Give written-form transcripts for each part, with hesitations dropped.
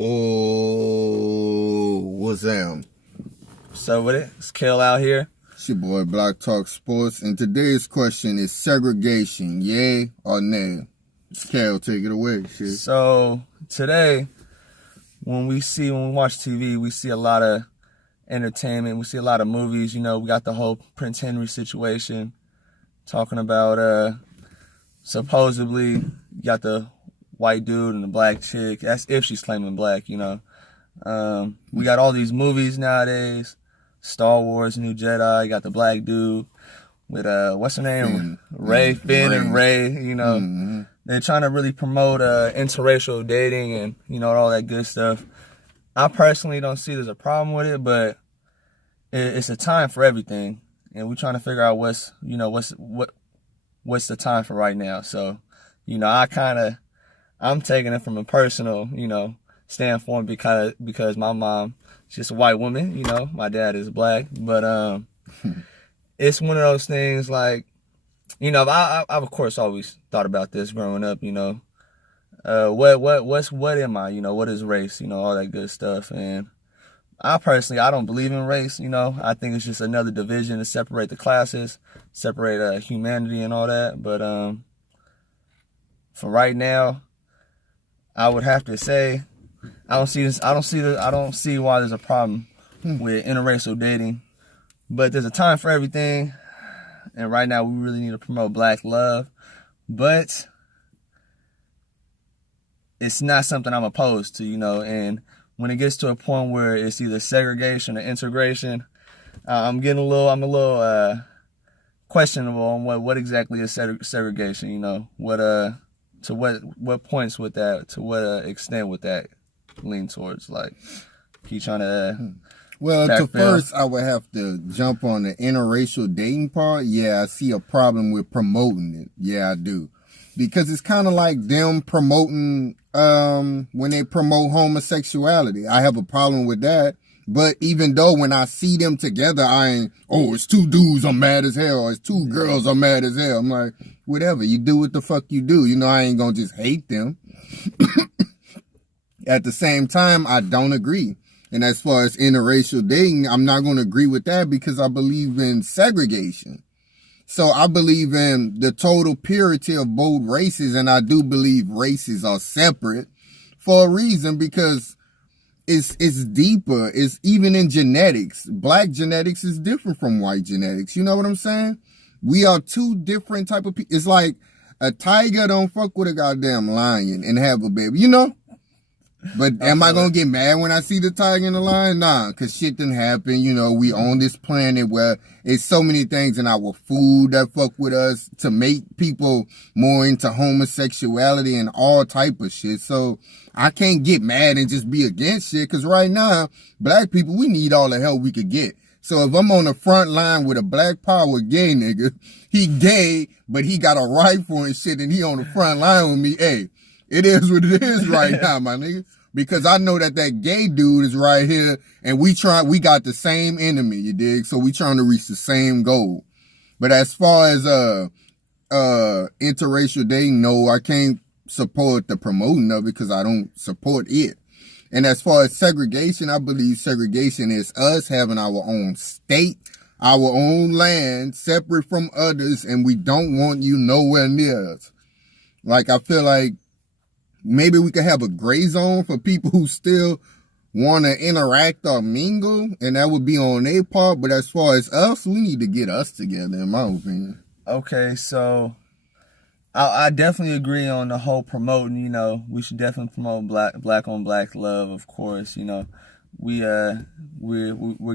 Oh, what's that? So with it, it's Kel out here. It's your boy Black Talk Sports, and today's question is segregation, yay or nay? Kel, take it away. Shit. So today, when we watch TV, we see a lot of entertainment. We see a lot of movies. You know, we got the whole Prince Henry situation, talking about supposedly you got the white dude and the black chick. That's if she's claiming black, you know. We got all these movies nowadays. Star Wars, New Jedi. You got the black dude with what's her name? Finn and Ray. You know, they're trying to really promote interracial dating and all that good stuff. I personally don't see there's a problem with it, but it's a time for everything, and we're trying to figure out what's the time for right now. So, I'm taking it from a personal, standpoint because my mom, she's a white woman, my dad is black, but it's one of those things like, I've of course always thought about this growing up, what am I, what is race, all that good stuff. And I don't believe in race, I think it's just another division to separate the classes, separate humanity and all that. But for right now, I would have to say I don't see why there's a problem with interracial dating. But there's a time for everything, and right now we really need to promote black love. But it's not something I'm opposed to, and when it gets to a point where it's either segregation or integration, I'm a little questionable on what exactly is segregation, to what points with that, to what extent would that lean towards? Like, keep trying to first I would have to jump on the interracial dating part. Yeah, I see a problem with promoting it. Yeah, I do. Because it's kind of like them promoting, when they promote homosexuality. I have a problem with that. But even though when I see them together, it's two dudes, I'm mad as hell. Or it's two girls, I'm mad as hell. I'm like, whatever, you do what the fuck you do. I ain't gonna just hate them. At the same time, I don't agree. And as far as interracial dating, I'm not gonna agree with that because I believe in segregation. So I believe in the total purity of both races, and I do believe races are separate for a reason, because it's deeper. It's even in genetics. Black genetics is different from white genetics. You know what I'm saying? We are two different type of people. It's like a tiger don't fuck with a goddamn lion and have a baby, But am I gonna get mad when I see the tiger and the lion? Nah, cause shit didn't happen. We on this planet where it's so many things in our food that fuck with us to make people more into homosexuality and all type of shit. So I can't get mad and just be against shit, cause right now, black people, we need all the help we could get. So if I'm on the front line with a black power gay nigga, he gay, but he got a rifle and shit, and he on the front line with me, hey, it is what it is right now, my nigga. Because I know that gay dude is right here, and we got the same enemy, you dig? So we trying to reach the same goal. But as far as interracial dating, no, I can't support the promoting of it because I don't support it. And as far as segregation, I believe segregation is us having our own state, our own land, separate from others, and we don't want you nowhere near us. Like, I feel like maybe we could have a gray zone for people who still want to interact or mingle, and that would be on their part. But as far as us, we need to get us together, in my opinion. Okay, so I definitely agree on the whole promoting. We should definitely promote black on black love, of course. We're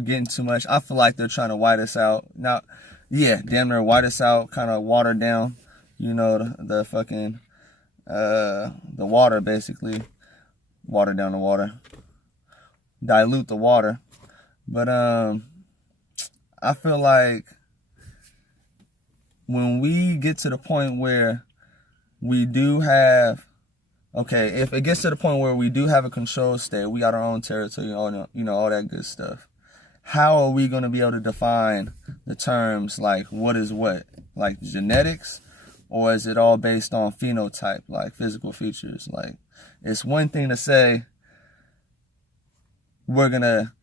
getting too much. I feel like they're trying to white us out now. Yeah, damn near white us out, kind of water down. The fucking the water, basically water down the water, dilute the water. But I feel like when we get to the point where we do have, if it gets to the point where we do have a control state, we got our own territory, all that good stuff, how are we going to be able to define the terms like what is what, like genetics? Or is it all based on phenotype, like physical features? Like, it's one thing to say, we're gonna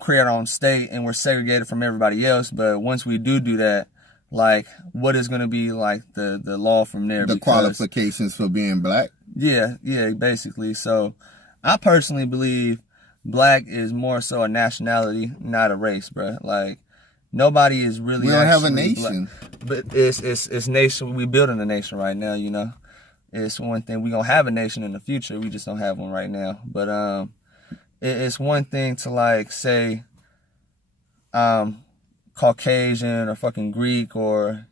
create our own state and we're segregated from everybody else. But once we do that, like, what is gonna be like the law from there? The qualifications for being black. Yeah, basically. So I personally believe black is more so a nationality, not a race, bro. Like, nobody is really. We don't have a nation, but it's nation. We building a nation right now. You know, it's one thing. We gonna have a nation in the future. We just don't have one right now. But it's one thing to like say, Caucasian or fucking Greek or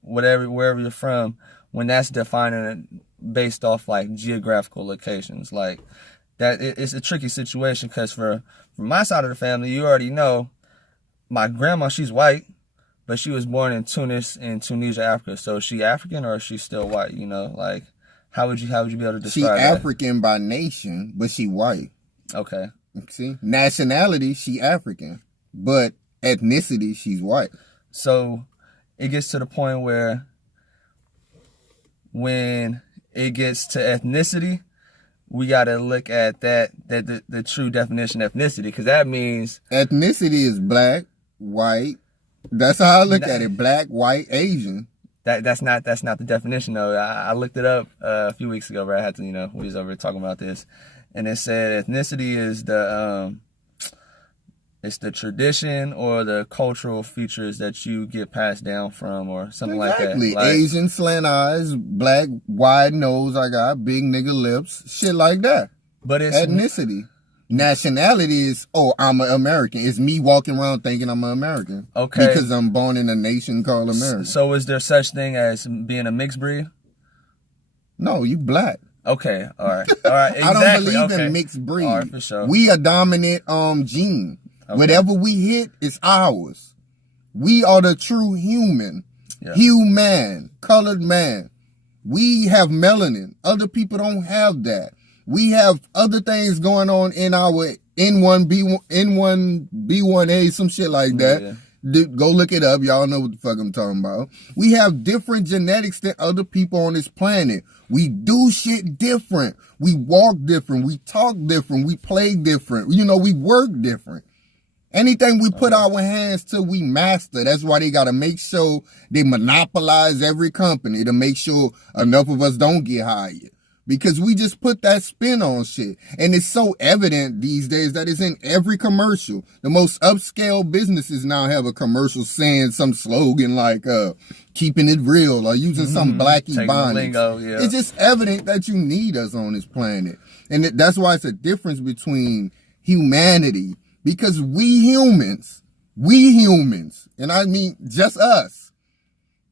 whatever, wherever you're from, when that's defining it based off like geographical locations. Like, that it's a tricky situation, because from my side of the family, you already know my grandma, she's white, but she was born in Tunis in Tunisia, Africa. So is she African or is she still white? You know, like, how would you be able to describe she that? African by nation, but she white. Okay. See, nationality, she African, but ethnicity, she's white. So it gets to the point where when it gets to ethnicity, we got to look at the true definition of ethnicity, because that means ethnicity is black, white. That's how I look at it: black, white, Asian. That's not the definition though. I looked it up a few weeks ago, right? I had to, we was over talking about this, and it said ethnicity is it's the tradition or the cultural features that you get passed down from, or something like that. Exactly. Asian, slant eyes, black, wide nose, I got big nigga lips, shit like that. But it's ethnicity. Nationality is, I'm an American. It's me walking around thinking I'm an American. Okay. Because I'm born in a nation called America. So is there such thing as being a mixed breed? No, you black. Okay, all right. Exactly. I don't believe in mixed breed. All right, for sure. We a dominant gene. Okay. Whatever we hit is ours. We are the true human. Yeah. Human, colored man. We have melanin. Other people don't have that. We have other things going on in our N1B1A, some shit like that. Yeah. Go look it up. Y'all know what the fuck I'm talking about. We have different genetics than other people on this planet. We do shit different. We walk different. We talk different. We play different. We work different. Anything we put our hands to, we master. That's why they got to make sure they monopolize every company to make sure enough of us don't get hired. Because we just put that spin on shit. And it's so evident these days that it's in every commercial. The most upscale businesses now have a commercial saying some slogan like keeping it real or using some blacky bonnets. Yeah. It's just evident that you need us on this planet. And that's why it's a difference between humanity. Because we humans, and I mean just us,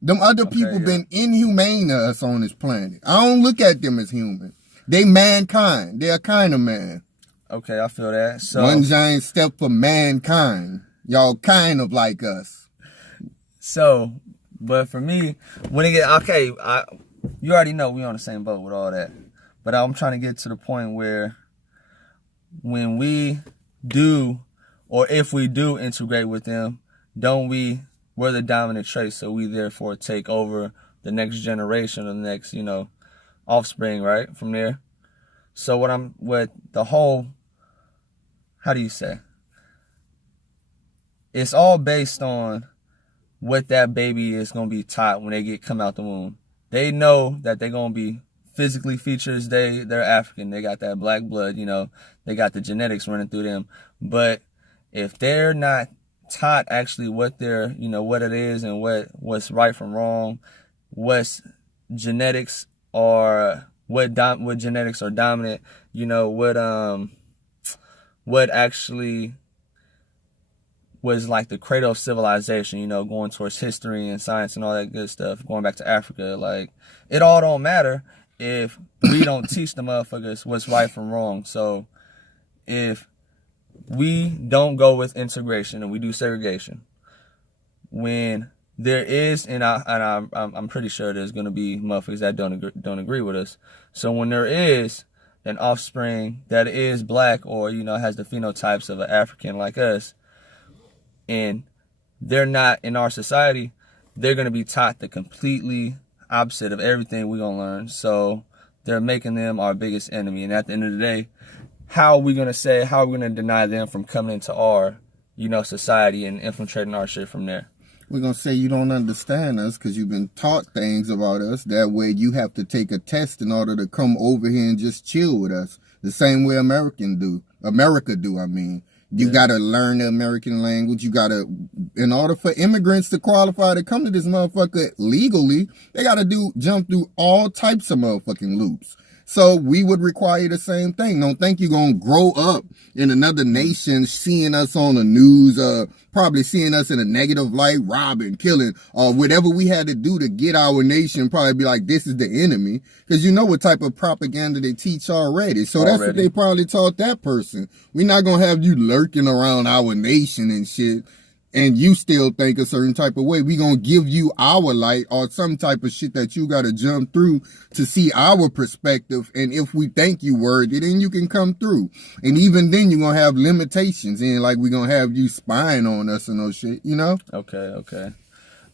them other people been inhumane to us on this planet. I don't look at them as human. They mankind. They're a kind of man. Okay, I feel that. So one giant step for mankind. Y'all kind of like us. So, but for me, when it get, you already know we on the same boat with all that. But I'm trying to get to the point where when we do, or if we do integrate with them, we're the dominant trace, so we therefore take over the next generation or the next, offspring, right, from there. So how do you say? It's all based on what that baby is going to be taught when they come out the womb. They know that they're going to be physically features, they're African, they got that black blood, they got the genetics running through them. But if they're not taught actually what they're, what it is and what's right from wrong, what's genetics or what genetics are dominant, what actually was like the cradle of civilization, going towards history and science and all that good stuff, going back to Africa, like, it all don't matter if we don't teach the motherfuckers what's right from wrong. So if we don't go with integration and we do segregation, when there is, and I'm pretty sure there's going to be motherfuckers that don't agree with us. So when there is an offspring that is black or, has the phenotypes of an African like us, and they're not in our society, they're going to be taught the completely opposite of everything we're going to learn. So they're making them our biggest enemy. And at the end of the day, how are we going to deny them from coming into our, society and infiltrating our shit from there? We're going to say you don't understand us because you've been taught things about us. That way you have to take a test in order to come over here and just chill with us. The same way America do, I mean. You got to learn the American language. You got to, in order for immigrants to qualify to come to this motherfucker legally, they got to jump through all types of motherfucking loops. So we would require the same thing. Don't think you're going to grow up in another nation seeing us on the news, probably seeing us in a negative light, robbing, killing, or whatever we had to do to get our nation, probably be like, this is the enemy. Because you know what type of propaganda they teach already. So that's what they probably taught that person. We're not going to have you lurking around our nation and shit, and you still think a certain type of way. We gonna give you our light or some type of shit that you gotta jump through to see our perspective. And if we think you worthy, then you can come through. And even then you're gonna have limitations. And like we're gonna have you spying on us and those shit, you know? Okay.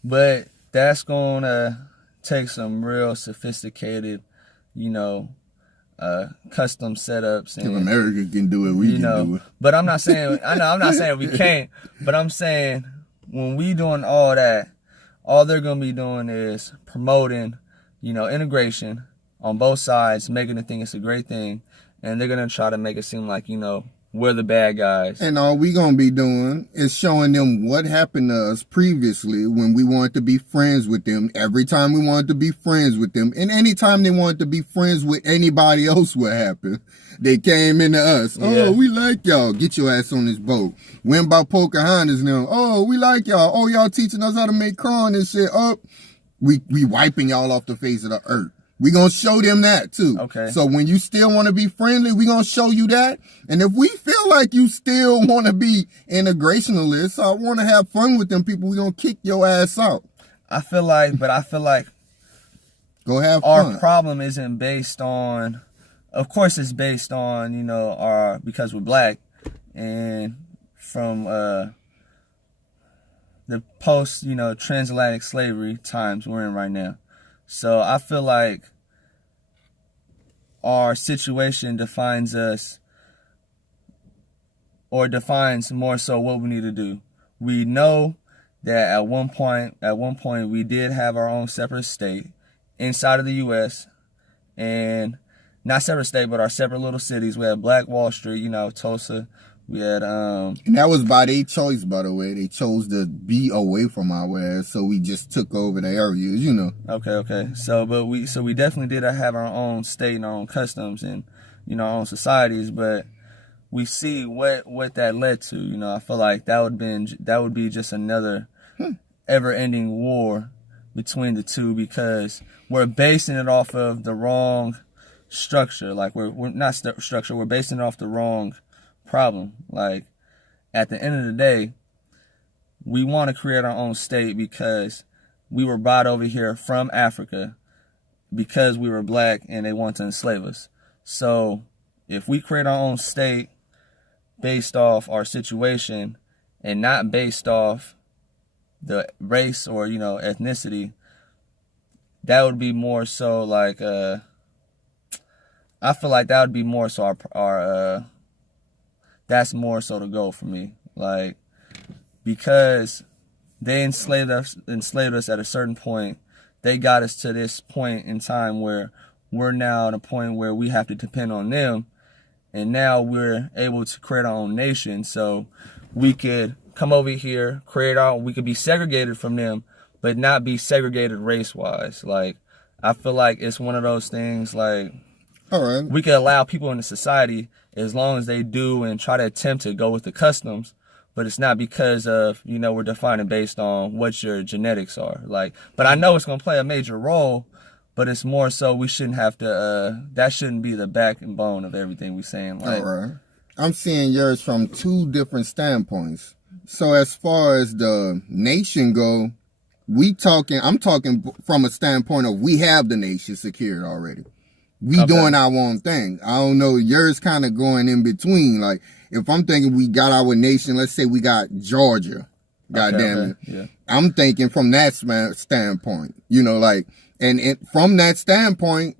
But that's gonna take some real sophisticated, custom setups. And, if America can do it, we can do it. But I'm not saying, I'm not saying we can't, but I'm saying when we doing all that, all they're going to be doing is promoting, integration on both sides, making it think it's a great thing. And they're going to try to make it seem like, we're the bad guys. And all we gonna be doing is showing them what happened to us previously when we wanted to be friends with them. Every time we wanted to be friends with them. And anytime they wanted to be friends with anybody else, what happened? They came into us. Yeah. Oh, we like y'all. Get your ass on this boat. Went by Pocahontas now. Oh, we like y'all. Oh, y'all teaching us how to make corn and shit. Oh, we wiping y'all off the face of the earth. We gonna show them that too. Okay. So when you still want to be friendly, we gonna show you that. And if we feel like you still want to be integrationalist, or want to have fun with them people, we gonna kick your ass out. I feel like go have fun. Our problem isn't based on, of course it's based on, because we're black and from the post, transatlantic slavery times we're in right now. So I feel like our situation defines us, or defines more so what we need to do. We know that at one point we did have our own separate state inside of the U.S. and not separate state, but our separate little cities. We had Black Wall Street, Tulsa. We had and that was by their choice, by the way. They chose to be away from our ass, so we just took over the areas, Okay. So we definitely did have our own state and our own customs and our own societies, but we see what that led to. I feel like that would be just another ever-ending war between the two, because we're basing it off of the wrong structure. Like we're not structure. We're basing it off the wrong problem. Like at the end of the day, we want to create our own state because we were brought over here from Africa because we were black and they want to enslave us. So if we create our own state based off our situation and not based off the race or ethnicity, that would be more so like I feel like that would be more so our that's more so the goal for me. Like, because they enslaved us at a certain point, they got us to this point in time where we're now at a point where we have to depend on them. And now we're able to create our own nation. So we could come over here, we could be segregated from them, but not be segregated race-wise. Like, I feel like it's one of those things, like, all right, we could allow people in the society as long as they do and try to attempt to go with the customs, but it's not because of, we're defining based on what your genetics are. Like, but I know it's going to play a major role, but it's more so we shouldn't have to, that shouldn't be the backbone of everything we're saying. Like, all right. I'm seeing yours from two different standpoints. So as far as the nation go, I'm talking from a standpoint of we have the nation secured already. We doing our own thing. I don't know. Yours kind of going in between. Like, if I'm thinking we got our nation, let's say we got Georgia. God damn it. Yeah. I'm thinking from that standpoint, like, and from that standpoint,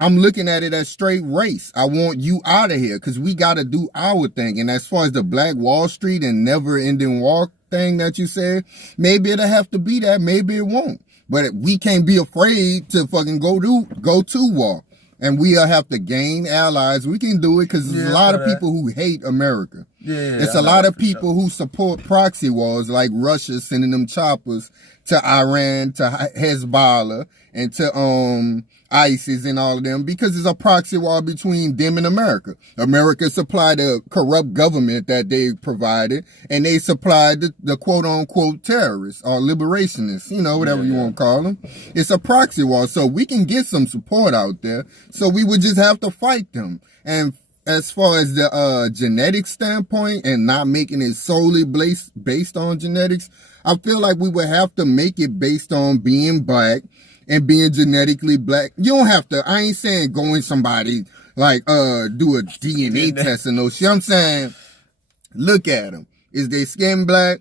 I'm looking at it as straight race. I want you out of here because we got to do our thing. And as far as the Black Wall Street and never ending war thing that you said, maybe it'll have to be that. Maybe it won't. But we can't be afraid to fucking go to war. And we'll have to gain allies. We can do it because there's a lot of people who hate America. It's a lot of people who support proxy wars like Russia sending them choppers to Iran, to Hezbollah, and to ISIS and all of them because it's a proxy war between them and America. America supplied a corrupt government that they provided, and they supplied the quote-unquote terrorists or liberationists, whatever you want to call them. It's a proxy war, so we can get some support out there, so we would just have to fight them. And as far as the genetic standpoint and not making it solely based on genetics, I feel like we would have to make it based on being black and being genetically black. You don't have to, I ain't saying go in somebody like do a DNA test and no shit. I'm saying look at them. Is their skin black?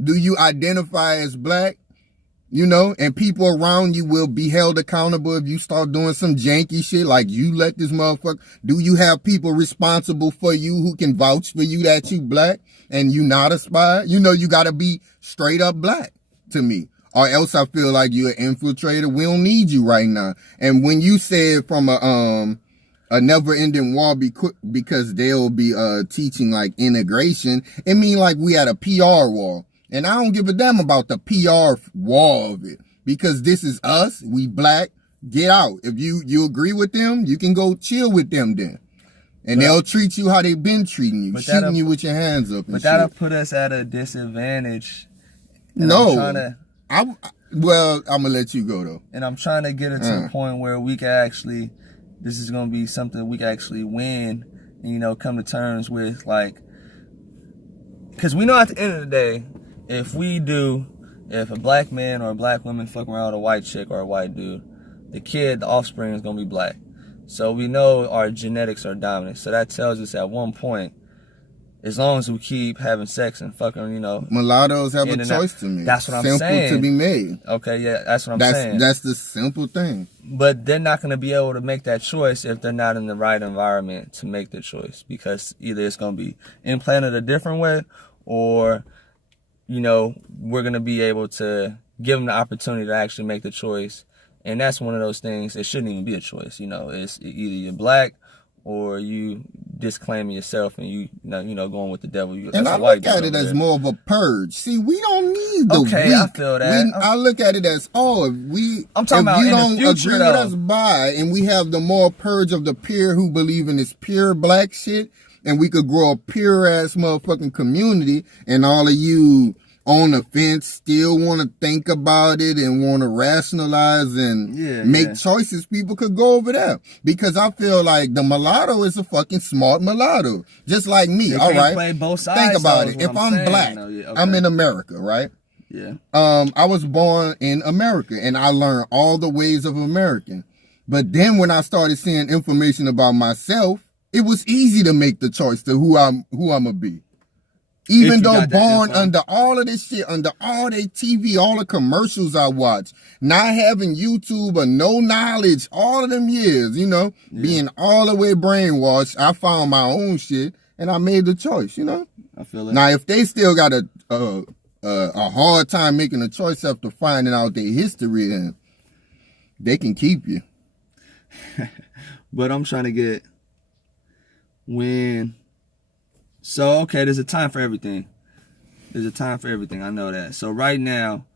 Do you identify as black? And people around you will be held accountable if you start doing some janky shit like you let this motherfucker. Do you have people responsible for you who can vouch for you that you black and you not a spy? You gotta be straight up black to me. Or else I feel like you're an infiltrator. We don't need you right now. And when you said from a never-ending war because they'll be teaching like integration, it mean like we had a PR war. And I don't give a damn about the PR wall of it. Because this is us, we black, get out. If you agree with them, you can go chill with them then. And they'll treat you how they've been treating you, shooting you with your hands up and but that'll put us at a disadvantage. No. I'm gonna let you go though. And I'm trying to get it to a point where we can actually, this is gonna be something we can actually win and, come to terms with, like, because we know at the end of the day, if a black man or a black woman fuck around with a white chick or a white dude, the offspring is gonna be black. So we know our genetics are dominant. So that tells us at one point, as long as we keep having sex and fucking, mulattoes have a choice to make. That's what I'm saying. Simple to be made. Okay, yeah, that's what I'm saying. That's the simple thing. But they're not going to be able to make that choice if they're not in the right environment to make the choice. Because either it's going to be implanted a different way or, we're going to be able to give them the opportunity to actually make the choice. And that's one of those things, it shouldn't even be a choice. It's either you're black or you disclaiming yourself and you going with the devil. And I look at it as more of a purge. See, we don't need the weak. I feel that. I look at it as, if you don't agree with us, bye, and we have the moral purge of the pure who believe in this pure black shit, and we could grow a pure ass motherfucking community, and all of you on the fence still want to think about it and want to rationalize and make choices, people could go over there. Because I feel like the mulatto is a fucking smart mulatto. Just like me, all right? Play both sides, think about it. If I'm black, I'm in America, right? Yeah. I was born in America and I learned all the ways of American. But then when I started seeing information about myself, it was easy to make the choice to who I'm gonna be. Even though born under all of this shit, under all their TV, all the commercials I watch, not having YouTube or no knowledge, all of them years, being all the way brainwashed, I found my own shit and I made the choice, I feel it. Now, if they still got a hard time making a choice after finding out their history, then they can keep you. But I'm trying to get So, okay, there's a time for everything. I know that. So right now,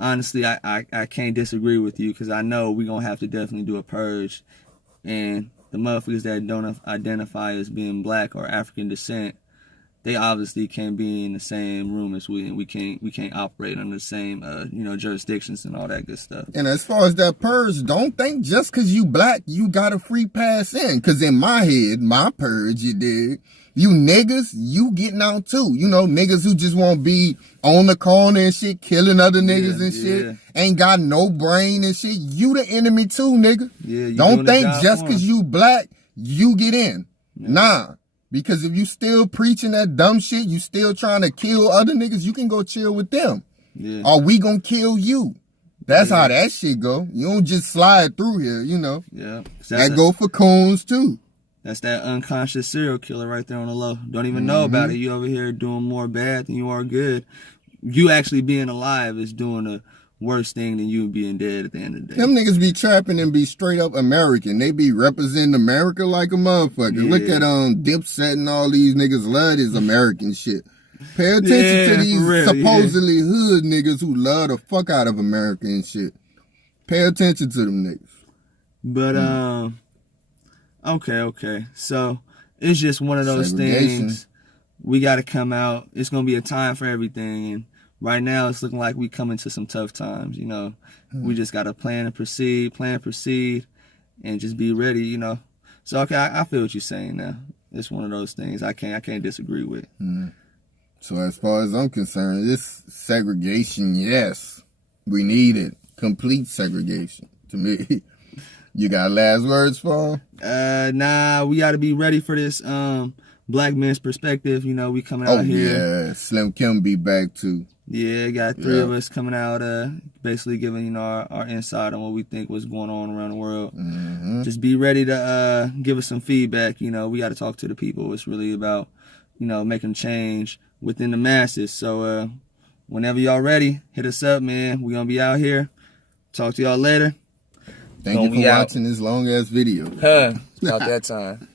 honestly, I can't disagree with you because I know we're going to have to definitely do a purge. And the motherfuckers that don't identify as being black or African descent, they obviously can't be in the same room as we, and we can't operate under the same jurisdictions and all that good stuff. And as far as that purge, don't think just because you black you got a free pass in. Because in my head, my purge, you niggas, you getting out too. Niggas who just want to be on the corner and shit, killing other niggas and shit, ain't got no brain and shit. You the enemy too, nigga. Yeah, don't think just because you black you get in. Yeah. Nah. Because if you still preaching that dumb shit, you still trying to kill other niggas, you can go chill with them. Yeah. Or we gonna kill you. That's how that shit go. You don't just slide through here, you know. Yeah. That go for coons too. That's that unconscious serial killer right there on the low. Don't even know about it. You over here doing more bad than you are good. You actually being alive is doing a worse thing than you being dead at the end of the day. Them niggas be trapping and be straight up American. They be representing America like a motherfucker. Yeah. Look at Dipset and all these niggas love this American shit. Pay attention to these supposedly hood niggas who love the fuck out of America and shit. Pay attention to them niggas. But okay. So it's just one of those things. We got to come out. It's gonna be a time for everything, and right now it's looking like we coming to some tough times. You know, we just got to plan and proceed, and just be ready. You know. So okay, I feel what you're saying now. It's one of those things I can't disagree with. So as far as I'm concerned, this segregation, yes, we need it. Complete segregation to me. You got last words for? Nah, we got to be ready for this black men's perspective. You know, we coming out here. Yeah, Slim Kim be back too. Yeah, got three of us coming out, basically giving, you know, our insight on what we think was going on around the world. Just be ready to give us some feedback. You know, we got to talk to the people. It's really about, you know, making change within the masses. So whenever y'all ready, hit us up, man. We gonna be out here. Talk to y'all later. Thank you for watching this long ass video. About that time.